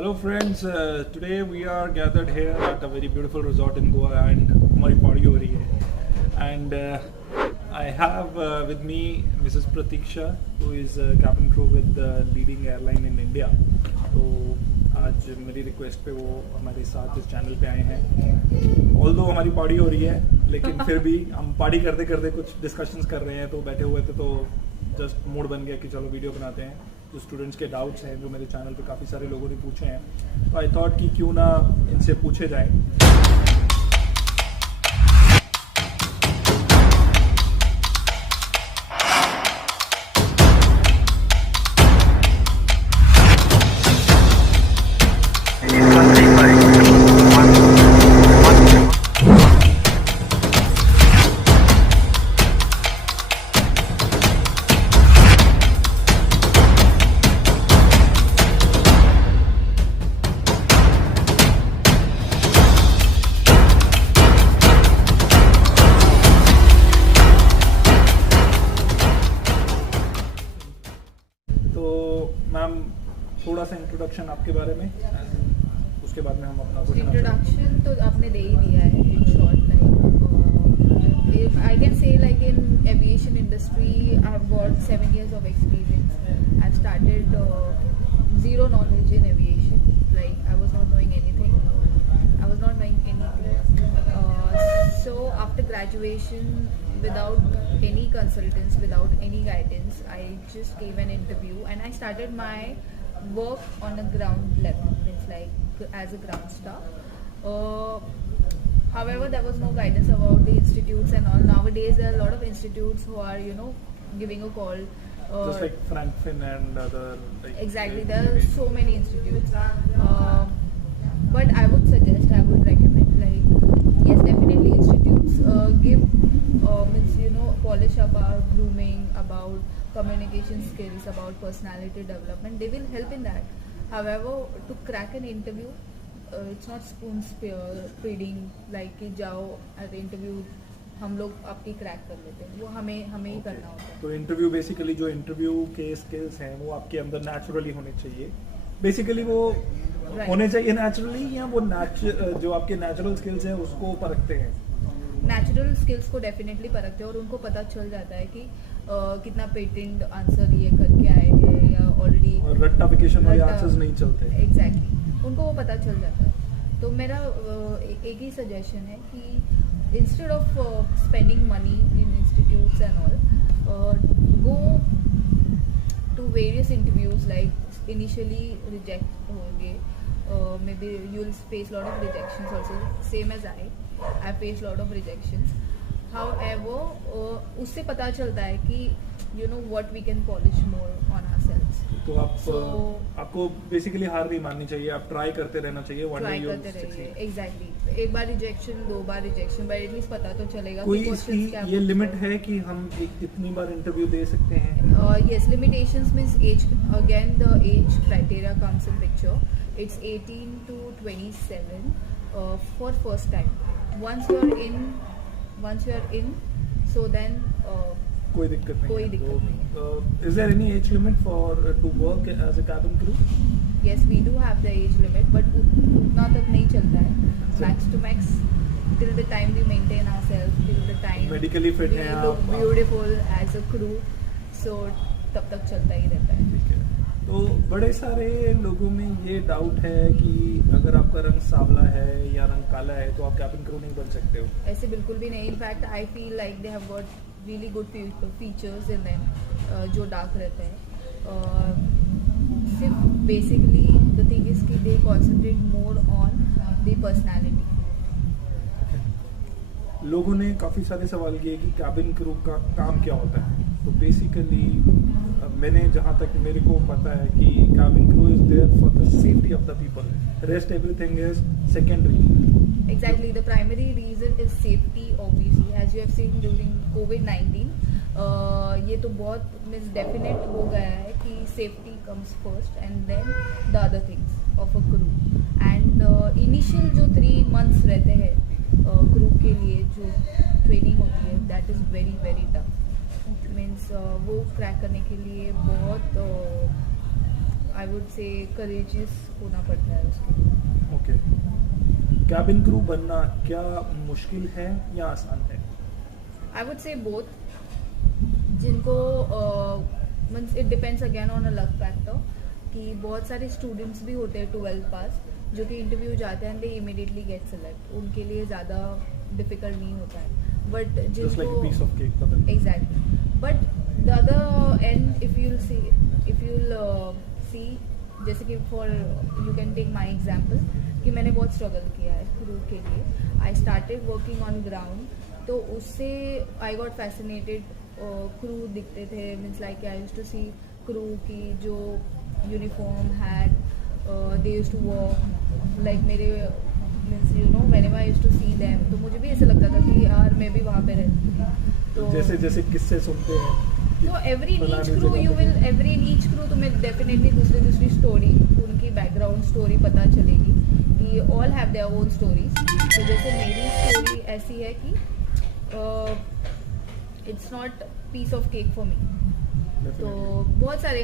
Hello friends, today we are gathered here at a very beautiful resort in Goa and हमारी party हो रही है and I have with me Mrs. Pratiksha who is cabin crew with the leading airline in India. तो आज मेरी request पे वो हमारे साथ इस चैनल पे आए हैं। ऑल्दो हमारी पार्टी हो रही है लेकिन फिर भी हम पार्टी करते करते कुछ डिस्कशंस कर रहे हैं, तो बैठे हुए थे तो जस्ट मूड बन गया कि चलो वीडियो बनाते हैं। जो स्टूडेंट्स के डाउट्स हैं जो मेरे चैनल पे काफ़ी सारे लोगों ने पूछे हैं, तो आई थॉट कि क्यों ना इनसे पूछे जाए। मैम थोड़ा सा इंट्रोडक्शन आपके बारे में, उसके बाद में हम अपना इंट्रोडक्शन तो आपने दे ही दिया है in short. Like I can say like in aviation industry I have got 7 years of experience. I have started zero knowledge in aviation. Like I was not knowing anything. So after graduation, without any consultants, without any guidance, I just gave an interview and I started my work on a ground level. It's like as a ground staff. However, there was no guidance about the institutes and all. Nowadays, there are a lot of institutes who are, giving a call. Just like Frankfin and other. Like, exactly, there are so many institutes. But I would recommend, like, yes, definitely institutes give, polish up our grooming, about communication skills, about personality development. They will help in that. However, to crack an interview, it's not spoon feeding, like कि जाओ at interview हम लोग आपकी crack कर लेते हैं, वो हमें ही करना होता है। तो इंटरव्यू बेसिकली जो इंटरव्यू के स्किल्स हैं वो आपके अंदर नेचुरली होने चाहिए। बेसिकली वो होने चाहिए नेचुरली, या वो जो आपके नेचुरल स्किल्स हैं उसको परखते हैं? नेचुरल स्किल्स को डेफिनेटली परखते हैं और उनको पता चल जाता है कि कितना पेटेंट आंसर ये करके आए हैं या ऑलरेडी रट्टाफिकेशन वाले आंसर्स नहीं चलते। एग्जैक्टली, उनको वो पता चल जाता है। तो मेरा एक ही सजेशन है कि instead of spending money in institutes and all, go to various interviews. Like initially reject होंगे, maybe you'll face a lot of rejections also, same as I faced a lot of rejections. However, उससे पता चलता है कि what we can polish more on ourselves. तो आपको basically हार नहीं माननी चाहिए, आप ट्राई करते रहना चाहिए। ट्राई करते रहिए, एग्जैक्टली। एक बार रिजेक्शन, 2 बार रिजेक्शन, बट एटलीस्ट पता तो चलेगा। कोई इसकी ये लिमिट है कि हम इतनी बार इंटरव्यू दे सकते हैं? Yes, limitations means age. Again, the age criteria comes in picture. It's 18 to 27 for first time. Once you're in, so then कोई दिक्कत नहीं। Is there any age limit for to work as a cabin crew? Yes, we do have the age limit, but उतना तक नहीं चलता है। Max to max, till the time we maintain ourselves, till the time medically fit we look beautiful as a crew, so तब तक चलता ही रहता है। तो बड़े सारे लोगों में ये डाउट है कि अगर आपका रंग सांवला है या रंग काला है तो आप कैबिन क्रू नहीं बन सकते हो। ऐसे बिल्कुल भी नहीं। In fact I feel like they have got really good features in them जो डार्क रहते हैं। सिर्फ बेसिकली द थिंग इज कि they concentrate more on the personality. लोगों ने काफ़ी सारे सवाल किए कि कैबिन क्रू का काम क्या होता है। तो बेसिकली मैंने जहाँ तक मेरे को पता है कि cabin crew is there for the safety of the people, rest everything is secondary. Exactly, the primary reason is safety, obviously, as you have seen during COVID-19. ये तो बहुत मीन्स डेफिनेट हो गया है कि safety comes first and then the other things of a crew. And initial जो 3 months रहते हैं क्रू के लिए जो ट्रेनिंग होती है, that is very very tough. Means वो क्रैक करने के लिए बहुत आई वुड से करेजियस होना पड़ता है उसके लिए. ओके. कैबिन क्रू बनना क्या मुश्किल है या आसान है? I would say both. जिनको means it depends again on a luck factor कि बहुत सारे स्टूडेंट्स भी होते हैं 12th पास जो कि इंटरव्यू जाते हैं and they immediately get select. उनके लिए ज़्यादा डिफिकल्ट नहीं होता है. बट Just like a जिनको piece of cake for them. Exactly. But the other end if you'll see जैसे कि for you can take my example कि मैंने बहुत स्ट्रगल किया है क्रू के लिए. I started working on ground. तो उससे आई गॉट फैसिनेटेड. क्रू दिखते थे means like I used to C crew की जो uniform hat they used to walk like मेरे means you know whenever I used to see them. तो मुझे भी ऐसा लगता था कि यार मैं भी वहाँ पे रहती थी. तो जैसे जैसे किस्से सुनते हैं. तो every each crew you will every each crew तुम्हें डेफिनेटली दूसरी स्टोरी उनकी बैकग्राउंड स्टोरी पता चलेगी कि all have their own stories. तो जैसे मेरी स्टोरी ऐसी है कि it's not piece of cake for me. तो बहुत सारे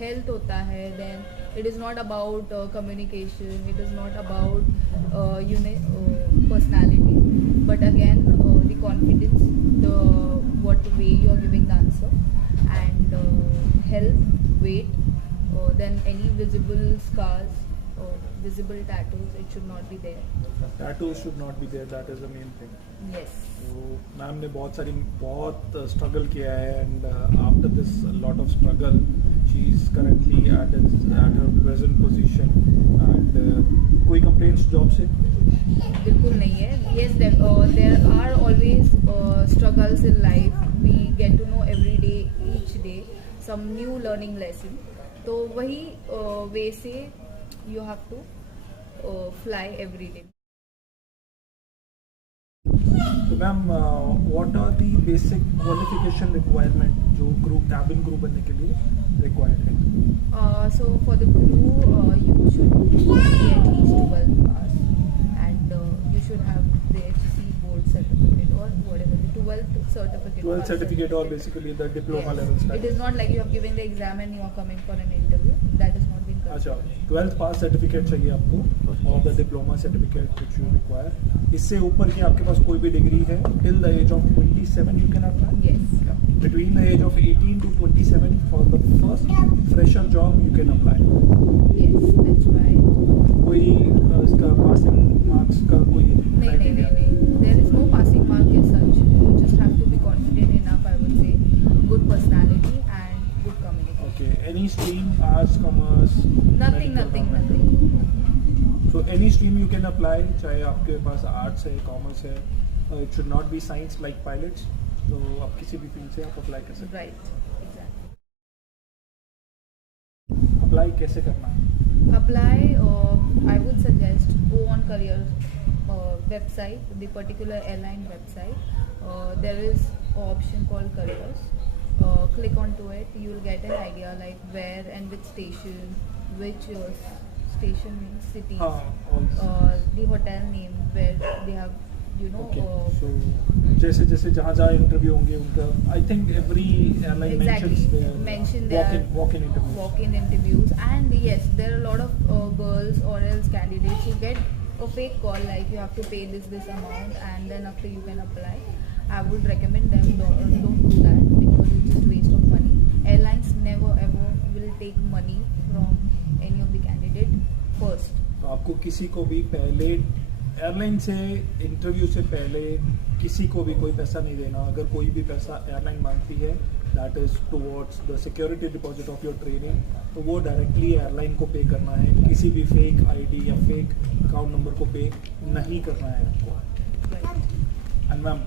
हेल्थ होता है. Then it is not about communication. It is not about personality but again the confidence the what way you are giving the answer and health, weight, then any visible scars or visible tattoos, it should not be there. Tattoos should not be there. That is the main thing. Yes. तो ma'am ने बहुत struggle किया है and after this lot of struggle she is currently at her present position. And कोई complaints job से? बिल्कुल नहीं है. Yes, there are always struggles in life. We get to know every day, each day, some new learning lesson. तो वही वे से you have to fly every day. तो ma'am what are the basic qualification requirement जो cabin crew बनने के लिए required है? So for the crew, you should be at least 12 pass, and you should have the HC board certificate or whatever the 12th certificate. 12th certificate or basically the diploma level It study. is not like you have given the exam and you are coming for an interview. That is not been अच्छा, considered. 12th pass certificate चाहिए आपको और the diploma certificate which you require. इससे ऊपर की आपके पास कोई भी डिग्री है till the age of 27 you can apply. Yes. Between the age of 18 to 27 for the first fresher job you can apply. Yes, that's right. कोई इसका पासिंग मार्क्स का कोई नहीं. There is no passing mark as such. You just have to be confident enough, I would say. Good personality and good communication. Okay, any stream, arts, commerce, Nothing. So any stream you can apply, चाहे आपके पास arts है, commerce है. It should not be science like pilots. तो आप किसी भी field से आप अप्लाई कर सकते हैं. Right. Exactly. अप्लाई कैसे करना है? Apply, I would suggest go on career website, the particular airline website. There is an option called careers. Click onto it. You will get an idea like where and which station, which station means cities, हाँ, all. the hotel name where they have, you know. Okay. So जैसे जहाँ interview होंगे उनका I think every airline mention their walk-in interviews. walk-in interviews. And yes, there are a lot of girls or else candidates who get a fake call like you have to pay this amount and then after you can apply. I would recommend them don't do that because it's just waste of money. Airlines never ever will take money from any of the candidate first. तो आपको किसी को भी पहले airline से interview से पहले किसी को भी कोई पैसा नहीं देना. अगर कोई भी पैसा एयरलाइन मांगती है that is towards the security deposit of your training, तो वो डायरेक्टली एयरलाइन को पे करना है. किसी भी फेक आईडी या फेक अकाउंट नंबर को पे नहीं करना है आपको. And ma'am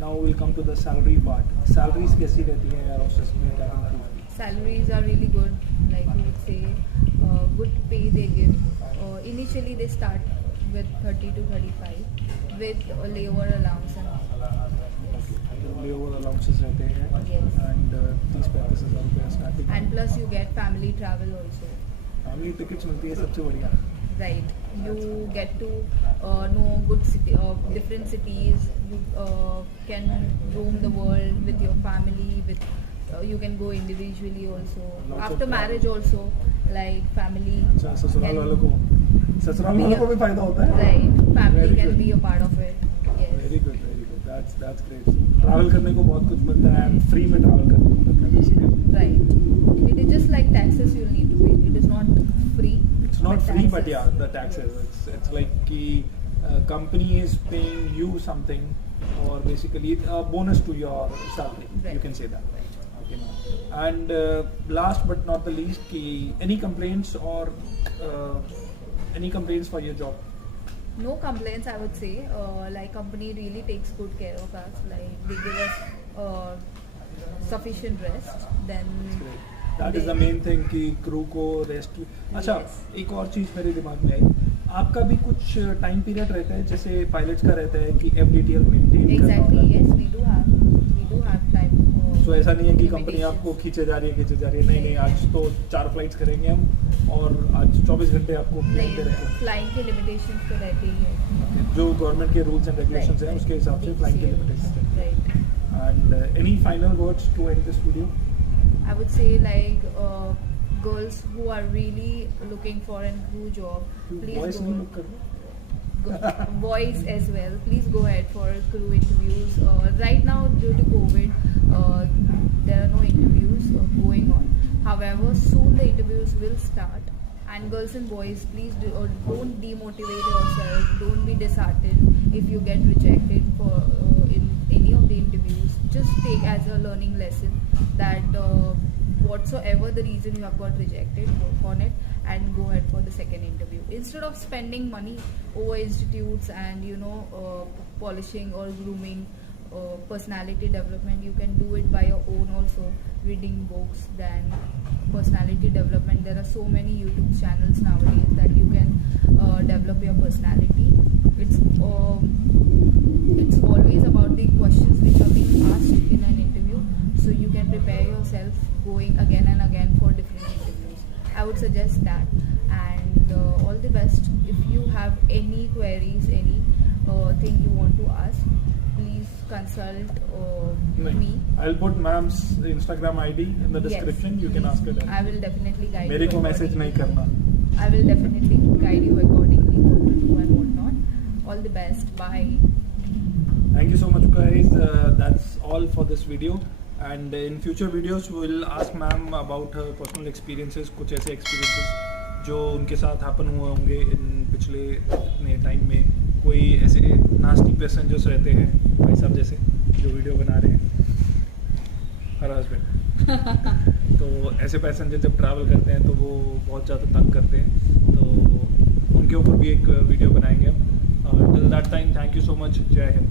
now will come to the salary part. Salaries कैसी रहती है एयर होस्टेस में? Salaries are really good, like you would say, good pay they give. Initially they start with 30 to 35 with a layover allowance and all. Yes. Layover allowances रहते हैं. Yes. And 30-35 हज़ार रुपये starting. And plus you get family travel also. Family tickets मिलती है सबसे बढ़िया. Right. You get to know good city, different cities. You can roam the world with your family, with you can go individually also. Lots of After travel. marriage also, like family. अच्छा ससुराल can- वालों को भी फायदा होता है. Right, family Very can good. be a part of it. Yes. Very good. That's great. Travel करने को बहुत कुछ मिलता है and फ्री में ट्रैवल करने को मिलता है basically. Right. It is just like taxes you'll need to pay. It is not free. It's not free, but taxes. yeah, the taxes. It's like कि company is paying you something, or basically a bonus to your salary. Right. You can say that. Right. Okay. And last but not the least, कि any complaints or any complaints for your job? No complaints, I would say. Like company really takes good care of us. Like they give us sufficient rest. Then That is they- the main thing कि crew को rest. अच्छा, Yes. एक और चीज़ मेरे दिमाग में आई. आपका भी कुछ टाइम पीरियड रहता है, जैसे पायलट्स का रहता है कि FDTL maintain exactly, yes, we do have time. तो ऐसा नहीं है कि कंपनी limitations. आपको खींचे जा रही है. नहीं, आज तो 4 फ्लाइट्स करेंगे हम और आज 24 घंटे आपको नहीं, मिलते रहते हैं. फ्लाइंग के लिमिटेशंस तो रहते ही है. जो गवर्नमेंट के रूल्स एंड रेगुलेशंस हैं उसके हिसाब से फ्लाइंग के लिमिटेशंस हैं. Right. And any final words to end this video? I would say like girls who are really looking for a crew job, please voice go. नहीं look कर Boys as well, please go ahead for crew interviews. Right now due to COVID, there are no interviews going on. However, soon the interviews will start, and girls and boys, please don't demotivate yourself, don't be disheartened if you get rejected for in any of the interviews. Just take as a learning lesson that whatsoever the reason you have got rejected, work on it and go ahead for the second interview. Instead of spending money over institutes and polishing or grooming personality development, you can do it by your own also, reading books. Then personality development, there are so many YouTube channels nowadays that you can develop your personality. It's always about the questions which are being asked in an interview, so you can prepare yourself going again and again for different interviews. I would suggest that, and all the best. If you have any queries, any thing you want to ask, please consult me. I'll put ma'am's Instagram ID in the description. Yes, You can please. ask her that. I will definitely guide मेरे you को message नहीं accordingly. करना. I will definitely guide you accordingly what to do and what not. All the best. Bye. Thank you so much guys. That's all for this video. And in future videos we'll ask ma'am about her personal experiences, कुछ ऐसे experiences जो उनके साथ happen हुए होंगे इन पिछले इतने time में. कोई ऐसे नास्टी पैसेंजर्स रहते हैं भाई साहब जैसे जो वीडियो बना रहे हैं, हर हस्बैंड. तो ऐसे पैसेंजर जब ट्रैवल करते हैं तो वो बहुत ज़्यादा तंग करते हैं, तो उनके ऊपर भी एक वीडियो बनाएंगे हम. Till that time, thank you so much. जय हिंद.